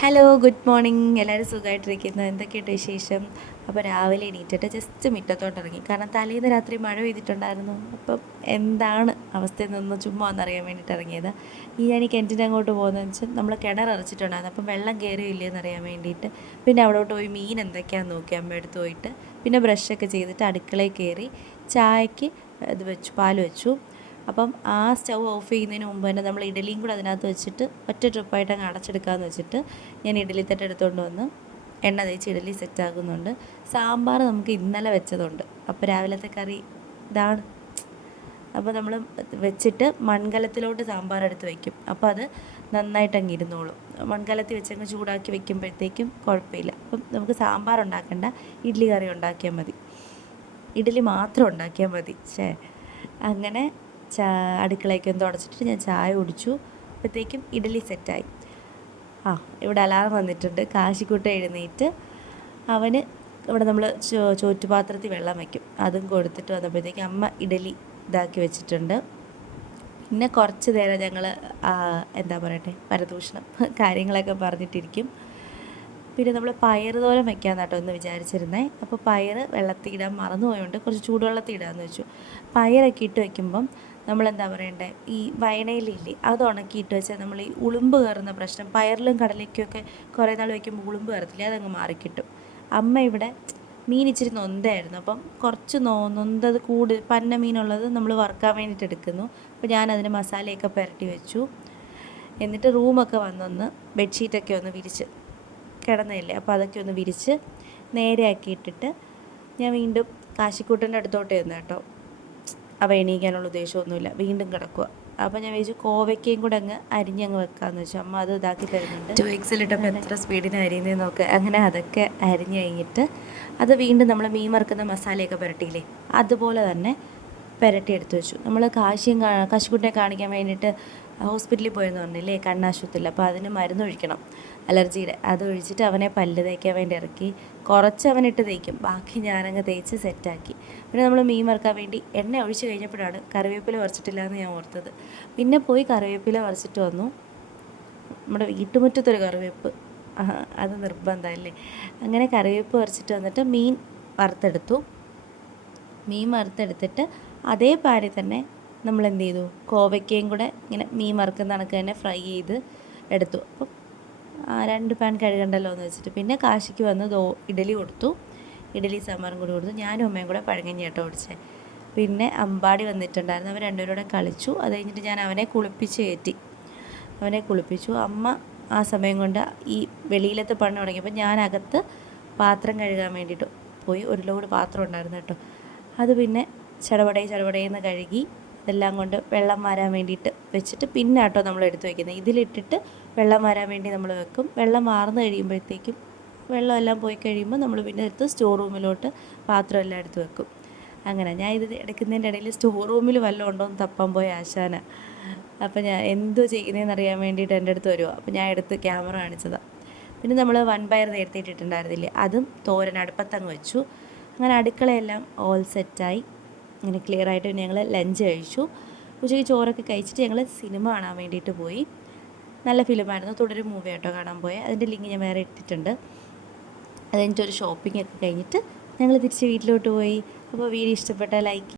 Hello, good morning. എല്ലാവരും സുഖമായിട്ടിരിക്കുന്നു. എന്തൊക്കെയുണ്ട് വിശേഷം? അപ്പോൾ രാവിലെ എണീറ്റിട്ട് ജസ്റ്റ് മുറ്റത്തോട്ട് ഇറങ്ങി. കാരണം തലേന്ന് രാത്രി മഴ പെയ്തിട്ടുണ്ടായിരുന്നു. അപ്പം എന്താണ് അവസ്ഥയെന്നൊന്ന് ചുമ്മാ ഒന്നറിയാൻ വേണ്ടിയിട്ട് ഇറങ്ങിയത്. ഞാൻ ഈ കിണറ്റിൻ്റെ അങ്ങോട്ട് പോകുന്നതെന്ന് വെച്ചാൽ നമ്മൾ കിണർ അടച്ചിട്ടുണ്ടായിരുന്നു. അപ്പം വെള്ളം കയറിയില്ലേന്ന് അറിയാൻ വേണ്ടിയിട്ട്. പിന്നെ അവിടോട്ട് പോയി മീൻ എന്തൊക്കെയാണെന്ന് നോക്കി അമ്മ എടുത്ത് പോയിട്ട്. പിന്നെ ബ്രഷൊക്കെ ചെയ്തിട്ട് അടുക്കളയിൽ കയറി ചായക്ക് ഇത് വെച്ചു, പാൽ വെച്ചു. അപ്പം ആ സ്റ്റൗ ഓഫ് ചെയ്യുന്നതിന് മുമ്പ് തന്നെ നമ്മൾ ഇഡലിയും കൂടെ അതിനകത്ത് വെച്ചിട്ട് ഒറ്റ ട്രിപ്പായിട്ട് അങ്ങ് അടച്ചെടുക്കാമെന്ന് വെച്ചിട്ട് ഞാൻ ഇഡലി തട്ട് എടുത്തുകൊണ്ട് വന്ന് എണ്ണ തേച്ച് ഇഡലി സെറ്റാക്കുന്നുണ്ട്. സാമ്പാർ നമുക്ക് ഇന്നലെ വെച്ചതുണ്ട്. അപ്പോൾ രാവിലത്തെ കറി ഇതാണ്. അപ്പോൾ നമ്മൾ വെച്ചിട്ട് മൺകലത്തിലോട്ട് സാമ്പാർ എടുത്ത് വയ്ക്കും. അപ്പോൾ അത് നന്നായിട്ട് അങ്ങ് ഇരുന്നോളും. മൺകലത്തിൽ വെച്ചങ്ങ് ചൂടാക്കി വെക്കുമ്പോഴത്തേക്കും കുഴപ്പമില്ല. അപ്പം നമുക്ക് സാമ്പാർ ഉണ്ടാക്കണ്ട, ഇഡ്ഡലി കറി ഉണ്ടാക്കിയാൽ മതി. ഇഡ്ഡലി മാത്രം ഉണ്ടാക്കിയാൽ മതി. അങ്ങനെ അടുക്കളയൊക്കെ ഒന്ന് തുടച്ചിട്ട് ഞാൻ ചായ കുടിച്ചു. അപ്പോഴത്തേക്കും ഇഡ്ഡലി സെറ്റായി. ഇവിടെ അലാറം വന്നിട്ടുണ്ട്. കാശിക്കുട്ട എഴുന്നേറ്റ് അവന് ഇവിടെ നമ്മൾ ചോറ്റുപാത്രത്തിൽ വെള്ളം വയ്ക്കും, അതും കൊടുത്തിട്ട് വന്നപ്പോഴത്തേക്കും അമ്മ ഇഡലി ഇതാക്കി വെച്ചിട്ടുണ്ട്. പിന്നെ കുറച്ച് നേരം ഞങ്ങൾ എന്താ പറയട്ടെ, പരദൂഷണം കാര്യങ്ങളൊക്കെ പറഞ്ഞിട്ടിരിക്കും. പിന്നെ നമ്മൾ പയർ തോരൻ വെക്കാമെന്നാട്ടോ ഒന്ന് വിചാരിച്ചിരുന്നേ. അപ്പോൾ പയർ വെള്ളത്തിൽ ഇടാൻ മറന്നുപോയതുകൊണ്ട് കുറച്ച് ചൂടുവെള്ളത്തിൽ ഇടാമെന്ന് വെച്ചു. പയറൊക്കെ ഇട്ട് വയ്ക്കുമ്പം നമ്മളെന്താ പറയണ്ടേ, ഈ വയണയിലില്ലേ അത് ഉണക്കിയിട്ട് വെച്ചാൽ നമ്മൾ ഈ ഉളുമ്പ് കയറുന്ന പ്രശ്നം, പയറിലും കടലയ്ക്കൊക്കെ കുറേ നാൾ വയ്ക്കുമ്പോൾ ഉളുമ്പ് കയറത്തില്ല, അതങ്ങ് മാറിക്കിട്ടും. അമ്മ ഇവിടെ മീൻ ഇച്ചിരി നൊന്തായിരുന്നു. അപ്പം കുറച്ച് നൊന്തത് പന്ന മീനുള്ളത് നമ്മൾ വറുക്കാൻ വേണ്ടിയിട്ട് എടുക്കുന്നു. അപ്പോൾ ഞാനതിന് മസാലയൊക്കെ പുരട്ടി വെച്ചു. എന്നിട്ട് റൂമൊക്കെ വന്നൊന്ന് ബെഡ്ഷീറ്റൊക്കെ ഒന്ന് വിരിച്ച് കിടന്നില്ലേ, അപ്പോൾ അതൊക്കെ ഒന്ന് വിരിച്ച് നേരെയാക്കി ഇട്ടിട്ട് ഞാൻ വീണ്ടും കാശിക്കൂട്ടൻ്റെ അടുത്തോട്ട് ചെന്നു കേട്ടോ. അവ എണീക്കാനുള്ള ഉദ്ദേശമൊന്നുമില്ല, വീണ്ടും കിടക്കുക. അപ്പോൾ ഞാൻ വിചാരിച്ചു കോവയ്ക്കയും കൂടെ അങ്ങ് അരിഞ്ഞങ്ങ് വെക്കാമെന്ന് വെച്ചു. അമ്മ അത് ഇതാക്കി തരുന്നുണ്ട്. 2x എത്ര സ്പീഡിന് അരിയുന്നതെന്ന് നോക്ക്. അങ്ങനെ അതൊക്കെ അരിഞ്ഞ് കഴിഞ്ഞിട്ട് അത് വീണ്ടും നമ്മൾ മീൻ വറുക്കുന്ന മസാലയൊക്കെ പുരട്ടിയില്ലേ, അതുപോലെ തന്നെ പുരട്ടി എടുത്ത് വെച്ചു. നമ്മൾ കാശിക്കുട്ടിനെ കാണിക്കാൻ വേണ്ടിയിട്ട് ഹോസ്പിറ്റലിൽ പോയെന്ന് പറഞ്ഞില്ലേ, കണ്ണാശുപത്രിയിൽ. അപ്പോൾ അതിന് മരുന്നൊഴിക്കണം, അലർജിയുടെ. അത് ഒഴിച്ചിട്ട് അവനെ പല്ല് തേക്കാൻ വേണ്ടി ഇറക്കി. കുറച്ച് അവനിട്ട് തേക്കും, ബാക്കി ഞാനങ്ങ് തേച്ച് സെറ്റാക്കി. പിന്നെ നമ്മൾ മീൻ വറുക്കാൻ വേണ്ടി എണ്ണ ഒഴിച്ച് കഴിഞ്ഞപ്പോഴാണ് കറിവേപ്പില പറിച്ചിട്ടില്ല എന്ന് ഞാൻ ഓർത്തത്. പിന്നെ പോയി കറിവേപ്പില പറിച്ചിട്ട് വന്നു. നമ്മുടെ വീട്ടുമുറ്റത്തൊരു കറിവേപ്പ്, അത് നിർബന്ധമല്ലേ. അങ്ങനെ കറിവേപ്പ് പറിച്ചിട്ട് വന്നിട്ട് മീൻ വറുത്തെടുത്തു. മീൻ വറുത്തെടുത്തിട്ട് അതേ പാനിൽ തന്നെ നമ്മൾ എന്ത് ചെയ്തു, കോവയ്ക്കയും കൂടെ ഇങ്ങനെ മീൻ വറുക്കുന്ന കണക്ക് തന്നെ ഫ്രൈ ചെയ്ത് എടുത്തു. അപ്പം 2 പാൻ കഴുകണ്ടല്ലോ എന്ന് വെച്ചിട്ട് പിന്നെ കാശിക്ക് വന്ന് ഇഡലി കൊടുത്തു. ഇഡലി സാമ്പാറും കൂടി കൊടുത്തു. ഞാനും അമ്മയും കൂടെ പഴങ്കഞ്ഞി കേട്ടോ ഓടിച്ചേ. പിന്നെ അമ്പാടി വന്നിട്ടുണ്ടായിരുന്നു. അവർ രണ്ടുപേരും കൂടെ കളിച്ചു. അത് കഴിഞ്ഞിട്ട് ഞാൻ അവനെ കുളിപ്പിച്ച് കയറ്റി. അവനെ കുളിപ്പിച്ചു. അമ്മ ആ സമയം കൊണ്ട് ഈ വെളിയിലത്തെ പണി തുടങ്ങിയപ്പോൾ ഞാനകത്ത് പാത്രം കഴുകാൻ വേണ്ടിയിട്ട് പോയി. ഒരു ലോഡ് പാത്രം ഉണ്ടായിരുന്നു കേട്ടോ. അത് പിന്നെ ചടപടയെന്ന് കഴുകി ഇതെല്ലാം കൊണ്ട് വെള്ളം വാരാൻ വേണ്ടിയിട്ട് വെച്ചിട്ട് പിന്നെ കേട്ടോ നമ്മൾ എടുത്ത് വയ്ക്കുന്നത്. ഇതിലിട്ടിട്ട് വെള്ളം വാരാൻ വേണ്ടി നമ്മൾ വെക്കും. വെള്ളം വാർന്ന് കഴിയുമ്പോഴത്തേക്കും വെള്ളമെല്ലാം പോയി കഴിയുമ്പോൾ നമ്മൾ പിന്നെ എടുത്ത് സ്റ്റോർ റൂമിലോട്ട് പാത്രം എല്ലാം എടുത്ത് വെക്കും. അങ്ങനെ ഞാൻ ഇത് എടുക്കുന്നതിൻ്റെ ഇടയിൽ സ്റ്റോർ റൂമിൽ വല്ലതും ഉണ്ടോ എന്ന് തപ്പാൻ പോയ ആശാന. അപ്പോൾ ഞാൻ എന്തോ ചെയ്യുന്നതെന്ന് അറിയാൻ വേണ്ടിയിട്ട് എൻ്റെ അടുത്ത് വരുമോ. അപ്പോൾ ഞാൻ എടുത്ത് ക്യാമറ കാണിച്ചതാണ്. പിന്നെ നമ്മൾ വൻപയർ നേരത്തെ ഇട്ടിട്ടുണ്ടായിരുന്നില്ലേ, അതും തോരൻ അടുപ്പത്തങ്ങ് വെച്ചു. അങ്ങനെ അടുക്കളയെല്ലാം ഓൾ സെറ്റായി. അങ്ങനെ ക്ലിയർ ആയിട്ട് ഞങ്ങൾ ലഞ്ച് കഴിച്ചു. ഉച്ചയ്ക്ക് ചോറൊക്കെ കഴിച്ചിട്ട് ഞങ്ങൾ സിനിമ കാണാൻ വേണ്ടിയിട്ട് പോയി. നല്ല ഫിലിമായിരുന്നു, തുടരും മൂവി ആയിട്ടോ കാണാൻ പോയത്. അതിൻ്റെ ലിങ്ക് ഞാൻ വേറെ ഇട്ടിട്ടുണ്ട്. അത് കഴിഞ്ഞിട്ടൊരു ഷോപ്പിംഗ് ഒക്കെ കഴിഞ്ഞിട്ട് ഞങ്ങൾ തിരിച്ച് വീട്ടിലോട്ട് പോയി. അപ്പോൾ വീഡിയോ ഇഷ്ടപ്പെട്ടാൽ ലൈക്ക്